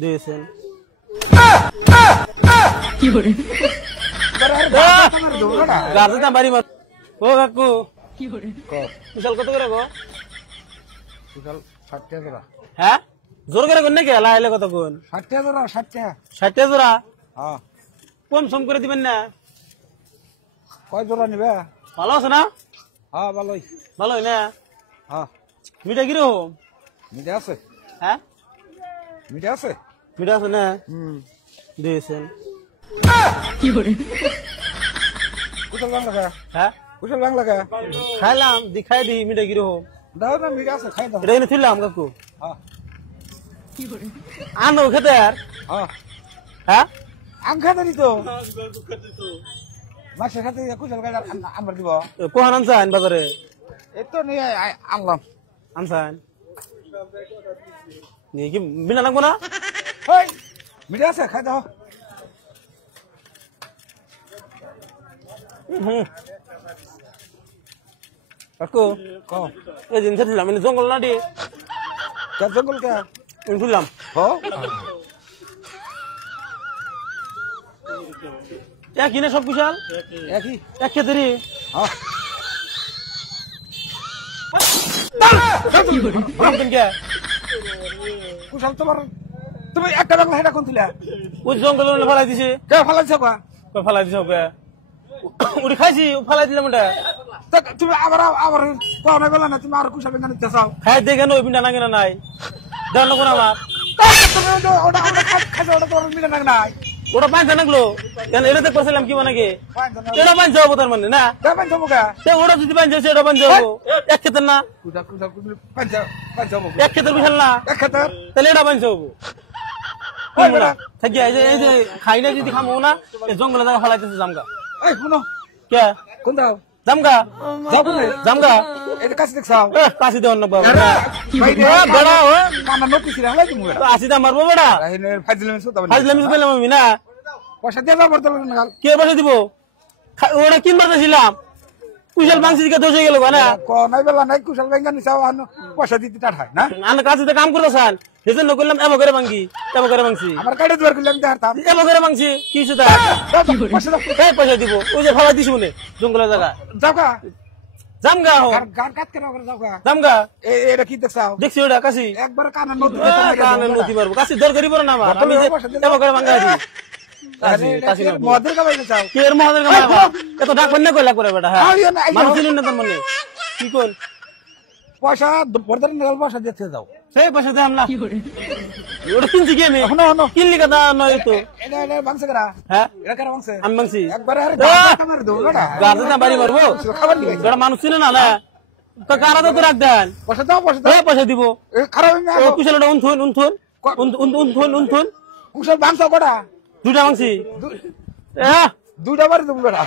দিয়েছেন গার্জেন বাড়ি মার ও কাকু বিশাল কত করে গো বিশাল 60 টাকা জোড়া। হ্যাঁ জোর করে কোন নাকি লাইলে কত কোন 60 টাকা জোড়া 60 টাকা। 60 টাকা জোড়া হ্যাঁ কম সম করে দিবেন না কয় জোড়া নিবে? ভালো আছে না হ্যাঁ ভালোই। ভালো হয় না হ্যাঁ মিঠা কিরকম মিঠা আছে। হ্যাঁ মিঠা আছে। মিঠা আছে না দিয়েছেন কুশল বাংলা কা? হ্যাঁ কুশল বাংলা কা? খাইলাম দেখাই দি মিঠা কিরকম দাও না মিঠা আছে খাই দাও। এটা এনে তুললাম কাকু হ্যাঁ আনো খেতে আর হ্যাঁ হ্যাঁ আম খাতে নি তো মাসে খাতে কুশল গাড়ি আনবার দিব। কোহান আনছেন বাজারে এই তো নিয়ে আনলাম। আনছেন নিয়ে কি বিনা লাগবো না হেই মিঠা আছে খাই দাও। কাকু কও এই জিনিস তুললাম মানে জঙ্গল না দিয়ে কা জঙ্গল কা? তুললাম হো কিনে সব কুশাল একই। এক খেতেরি হ্যাঁ কুশল তোমার তুমি একটা বাংলা হেটা কোন দিলা? ওই জঙ্গল ফেলাই দিছে কে ফালাইছ কা? ফেলাই দিছে ওকে উড়ি খাইছি ফেলাই দিলাম ওটা তুমি আবার আবার কোন গলা না তুমি আর কুশল বেঙ্গা নিতে চাও? খাই দেখেন ওই পিন্ডা নাকি না নাই দেন না কোন আমার তুমি ওটা খাইছো ওটা তোমার মিলে না নাই? ওটা পাঁচা নাকলো এটা দেখতে পারছিলাম কি মানে কি এটা পাঁচ যাবো তার মানে না দেবেন তো মুখা ওটা যদি পাঁচ যাচ্ছে এটা পাঁচ যাবো এক ক্ষেতের না কুশল কুশল পাঁচ পাঁচ মুখ এক ক্ষেতের বিশাল না এক খাতার তাহলে এটা পাঁচ যাবো থাকি এই যে খাই না যদি খামো না জঙ্গলে জায়গা ফেলাইতেছে জামগা এই শুনো কে কোন দাও জামগা যাও কোনে জামগা এটা কাছে দেখছাও? কাশি দেওয়ার না বাবা ভাই রে বেড়া ও কানা নোটিস রে হালাই তুমি কাশি দা মারবো বেড়া রাহিনে ফাজিলামি সুতা ফাজলামি পেলাম আমি না পয়সা দিয়ে যাও বর্তমান না কে পয়সা দিব ওটা কিনবার চাইছিলাম কুশাল মাংস দিকে দোষে গেল না কো নাই বেলা নাই কুশল বেঙ্গা নিছাও আন পয়সা দিতে টাঠায় না আমি কাছে কাম করতেছেন সেজন্য করলাম এমন করে মাংসি আমার কাটে দুয়ার করলাম দেখাতাম এমন করে মাংসি কি সেটা পয়সা দাও পয়সা দিব ওই যে ফালাই দিছি মনে জঙ্গলের জায়গা যাও কা জামগা হো গান কাট করে করে যাও কা জামগা এটা কি দেখছাও? দেখছি ওটা কাশি একবার কানা নদী নদী মারবো কাশি দর করি না আমার আমি এমন করে মাংগা আছি কাশি মদের কা বাইরে চাও? কি এর মহাদের কামা এত ডাক বন্যা কইলা করে বেটা হ্যাঁ মানুষ চিনুন না তার মানে কি কোন পয়সা বর্তমান নেল পয়সা দিতে যাও। সেই পয়সা দিলাম না ওটা কিনছি কি আমি হনো হনো কিনলি কথা নয় তো এটা এটা বাংসে করা হ্যাঁ এটা করা বাংসে আমি মাংসি একবার আরে কামার দাও না গার্জেন না বাড়ি মারবো খাবার দিবে বেটা মানুষ চিনে না না তো কারা তো রাখ দেন পয়সা দাও পয়সা দাও পয়সা দিব খারাপ না ও কুশলটা উনথুন কুশল বাংসা কটা দুটা মাংসি দুইটা বারে তুমি বেড়া